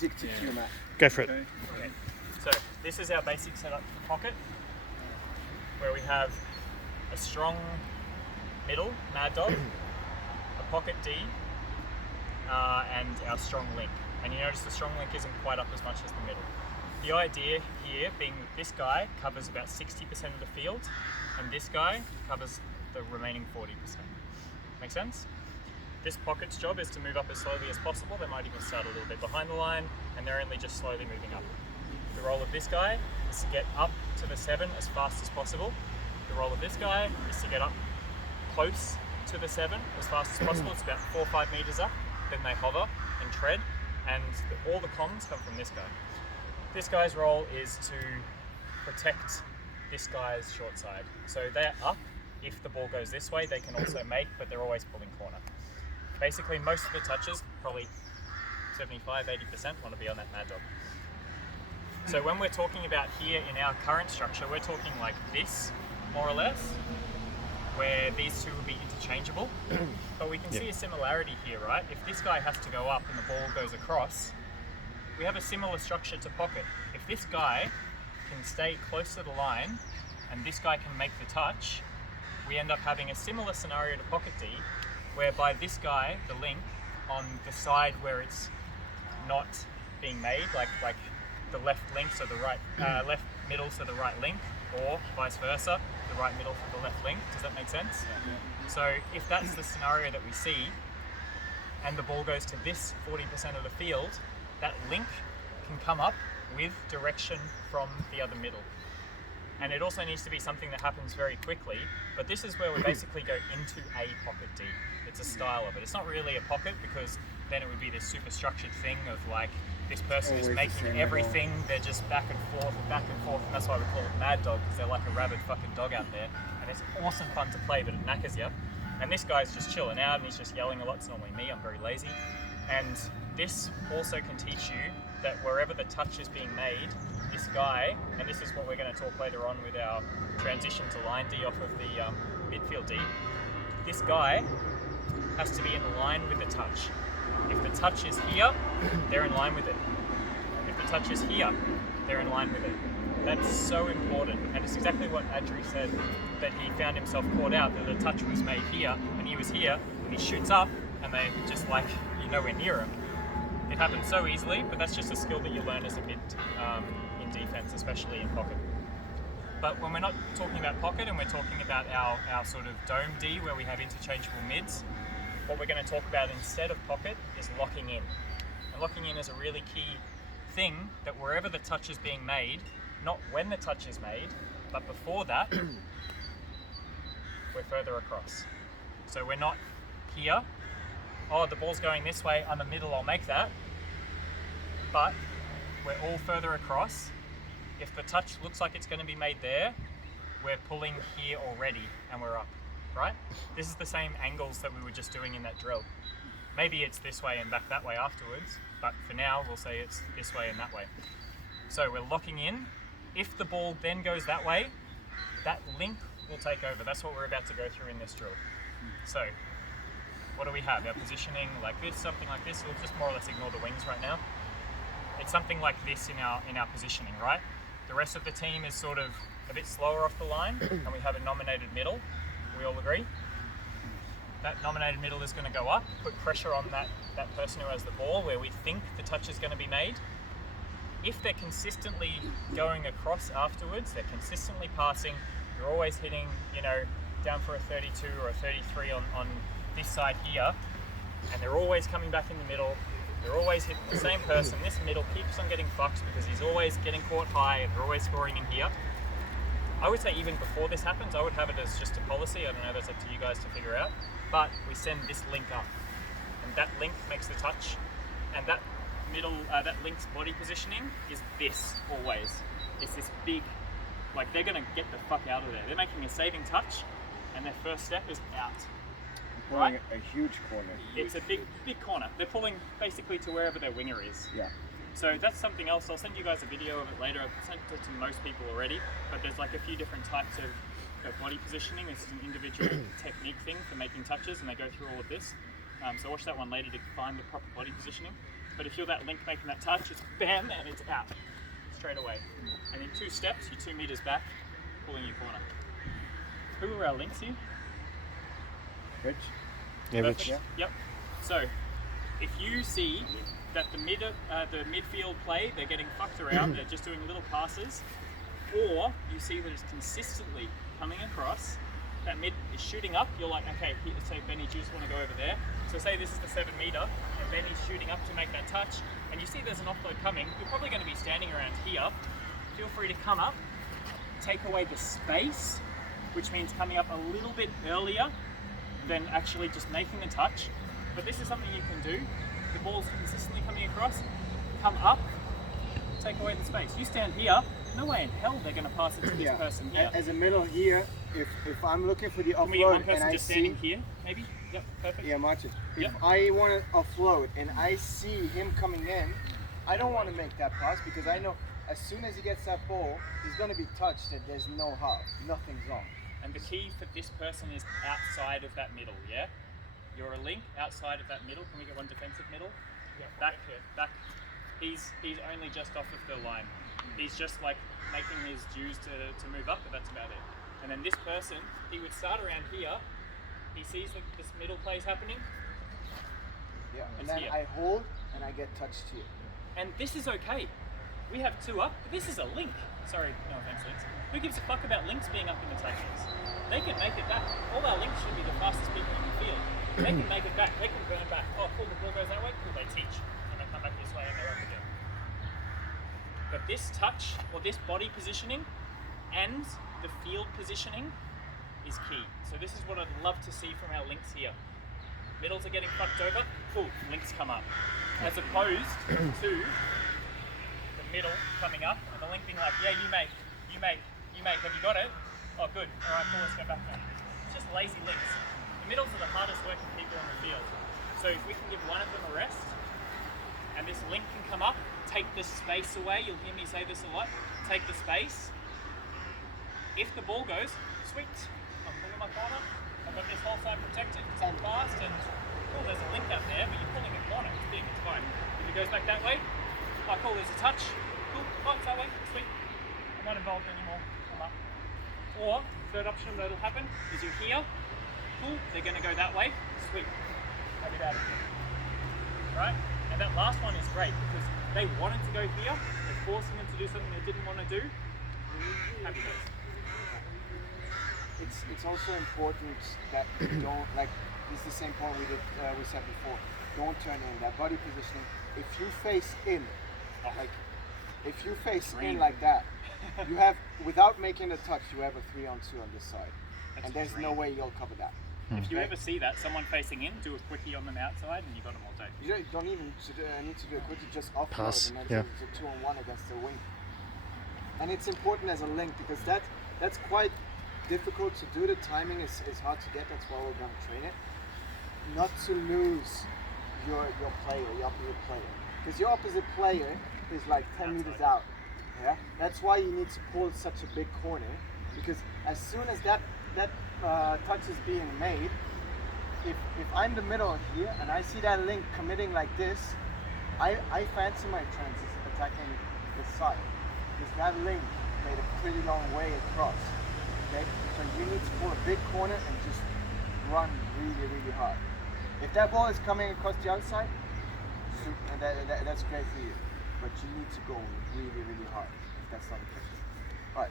basic tip to you, Matt. Go for it. Okay. So this is our basic setup for pocket, where we have a strong middle, Mad Dog, a pocket D, and our strong link. And you notice the strong link isn't quite up as much as the middle. The idea here being this guy covers about 60% of the field, and this guy covers the remaining 40%. Make sense? This pocket's job is to move up as slowly as possible. They might even start a little bit behind the line, and they're only just slowly moving up. The role of this guy is to get up to the 7 as fast as possible. The role of this guy is to get up close to the 7 as fast as possible. It's about 4 or 5 meters up. Then they hover and tread, and all the comms come from this guy. This guy's role is to protect this guy's short side. So they're up. If the ball goes this way, they can also make, but they're always pulling corner. Basically, most of the touches, probably 75–80%, want to be on that Mad Dog. So when we're talking about here in our current structure, we're talking like this, more or less, where these two will be interchangeable. But we can see a similarity here, right? If this guy has to go up and the ball goes across, we have a similar structure to pocket. If this guy can stay close to the line and this guy can make the touch, we end up having a similar scenario to pocket D, whereby this guy, the link, on the side where it's not being made, like the left link, so the right, left middle, so the right link, or vice versa, the right middle for the left link. Does that make sense? So if that's the scenario that we see, and the ball goes to this 40% of the field, that link can come up with direction from the other middle. And it also needs to be something that happens very quickly, but this is where we basically go into a pocket D. It's a style of it. It's not really a pocket, because then it would be this super structured thing of like, this person is making everything, they're just back and forth, and that's why we call it Mad Dog, because they're like a rabid fucking dog out there, and it's awesome fun to play, but it knackers you. And this guy's just chilling out, and he's just yelling a lot. It's normally me, I'm very lazy. And this also can teach you that wherever the touch is being made, this guy, and this is what we're going to talk later on with our transition to line D off of the midfield D, this guy has to be in line with the touch. If the touch is here, they're in line with it. If the touch is here, they're in line with it. That's so important, and it's exactly what Adri said, that he found himself caught out, that the touch was made here, and he was here, and he shoots up, and they just like, you're nowhere near him. It happens so easily, but that's just a skill that you learn as a mid in defense, especially in pocket. But when we're not talking about pocket and we're talking about our sort of dome D where we have interchangeable mids, what we're going to talk about instead of pocket is locking in. And locking in is a really key thing, that wherever the touch is being made, not when the touch is made, but before that, we're further across. So we're not here, oh, the ball's going this way, I'm a middle, I'll make that. But we're all further across. If the touch looks like it's going to be made there, we're pulling here already and we're up, right? This is the same angles that we were just doing in that drill. Maybe it's this way and back that way afterwards, but for now we'll say it's this way and that way. So we're locking in. If the ball then goes that way, that link will take over. That's what we're about to go through in this drill. So what do we have? Our positioning like this, something like this. We'll just more or less ignore the wings right now. It's something like this in our positioning, right? The rest of the team is sort of a bit slower off the line, and we have a nominated middle. We all agree? That nominated middle is going to go up, put pressure on that person who has the ball where we think the touch is going to be made. If they're consistently going across afterwards, they're consistently passing, you're always hitting, you know, down for a 32 or a 33 on this side here, and they're always coming back in the middle, they're always hitting the same person. This middle keeps on getting fucked because he's always getting caught high and they're always scoring in here. I would say even before this happens, I would have it as just a policy. I don't know, that's up to you guys to figure out. But we send this link up, and that link makes the touch, and that middle, that link's body positioning is this always. It's this big, like they're gonna get the fuck out of there. They're making a saving touch, and their first step is out. Pulling a huge corner. It's a big corner. They're pulling basically to wherever their winger is. Yeah. So that's something else. I'll send you guys a video of it later. I've sent it to most people already, but there's like a few different types of body positioning. This is an individual technique thing for making touches, and they go through all of this. So watch that one later to find the proper body positioning. But if you're that link making that touch, it's bam, and it's out straight away. And in 2 steps, you're 2 meters back, pulling your corner. Who are our links here? Rich. Yeah, Perfect. Rich. Yep. So, if you see that the midfield play, they're getting fucked around, they're just doing little passes, or you see that it's consistently coming across, that mid is shooting up, you're like, okay, say Benny, do you just want to go over there? So say this is the 7 meter, and Benny's shooting up to make that touch, and you see there's an offload coming, you're probably going to be standing around here. Feel free to come up, take away the space, which means coming up a little bit earlier than actually just making the touch. But this is something you can do. The ball's consistently coming across, come up, take away the space. You stand here, no way in hell they're going to pass it to this person here. As a middle here, if I'm looking for the Can we get one offload person and I just standing see, here, maybe? Yep, perfect. yeah, Martin. Yep. If I want to offload and I see him coming in, I don't want to make that pass because I know as soon as he gets that ball, he's going to be touched and there's no half, nothing's wrong. And the key for this person is outside of that middle, yeah? You're a link outside of that middle. Can we get one defensive middle? Yeah. Back. He's only just off of the line. He's just like making his dues to move up, but that's about it. And then this person, he would start around here. He sees that this middle play is happening. Yeah, and It's then here. I hold and I get touched here. And this is okay. We have 2 up, but this is a link. Sorry, no offense, links. Who gives a fuck about links being up in the tackles? They can make it back. All our links should be the fastest people in the field. They can make it back. They can burn back. Oh, cool, the ball goes that way. Cool, they teach. And they come back this way and they're up again. But this touch, or this body positioning, and the field positioning is key. So this is what I'd love to see from our links here. Middles are getting fucked over. Cool, links come up. As opposed to the middle coming up and the link being like, yeah, you make. Have you got it? Oh, good. All right, cool, let's go back then. It's just lazy links. The middles are the hardest working people on the field. So if we can give one of them a rest, and this link can come up, take the space away, you'll hear me say this a lot, take the space. If the ball goes, sweet, I'm pulling my corner, I've got this whole side protected, because I'm fast, and cool, there's a link out there, but you're pulling a corner, it's big, it's fine. If it goes back that way, oh cool, there's a touch, cool, oh, it's that way, sweet. I'm not involved anymore, I'm up. Or, third option that'll happen is you're here, cool, they're going to go that way, sweet, have it out of here. Right? And that last one is great because they wanted to go here, they're forcing them to do something they didn't want to do. Happy days. It's also important that you don't, like, this is the same point we said before, don't turn in, that body positioning. If you face in, like, if you face in like that, you have, without making a touch, you have a 3-on-2 on this side. That's and there's no way you'll cover that. If you ever see that, someone facing in, do a quickie on them outside and you got them all day. You don't even need to do a quickie, just offload Pass, and then yeah. it's a 2-on-1 against the wing. And it's important as a link because that's quite difficult to do. The timing is hard to get, that's why we're going to train it. Not to lose your player, your opposite player. Because your opposite player is like 10 meters out. Yeah? That's why you need to pull such a big corner, because as soon as that touch is being made, if I'm the middle here and I see that link committing like this, I fancy my chances attacking this side, because that link made a pretty long way across. Okay, so you need to pull a big corner and just run really, really hard. If that ball is coming across the outside, and that's great for you, but you need to go really, really hard if that's not the case. All right.